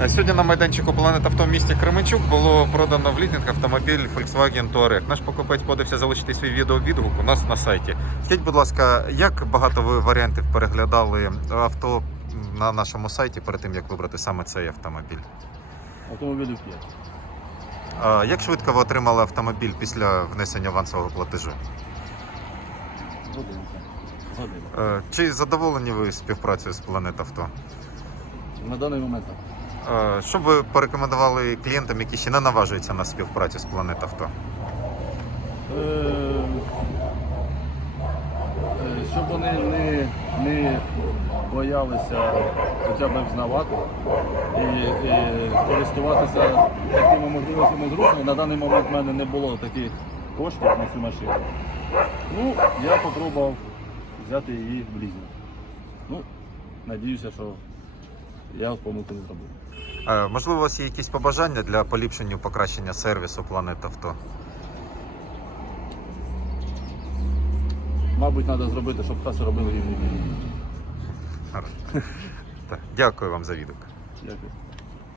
Е, Сьогодні на майданчику Планет Авто в місті Кременчук було продано в лізинг автомобіль Volkswagen Touareg. Наш покупець подивився залишити свій відеовідгук у нас на сайті. Скажіть, будь ласка, як багато ви варіантів переглядали авто на нашому сайті перед тим, як вибрати саме цей автомобіль? Автомобілів 5. А як швидко ви отримали автомобіль після внесення авансового платежу? Годинка. Е, Чи задоволені ви співпрацею з Планет Авто? На даний момент так. Е, Що б ви порекомендували клієнтам, які ще не наважуються на співпрацю з Планет Авто? Е, е, Щоб вони не, не боялися хоча б взнавати і, і користуватися такими можливостями зручно. На даний момент в мене не було таких коштів на цю машину. Ну, я спробував взяти її в лізинг. Ну, надіюся, що я помилку не зробив. Е, Можливо, у вас є якісь побажання для поліпшення покращення сервісу планета Авто? Мабуть, треба зробити, щоб каси робили рівні. Дякую вам за відок. Дякую.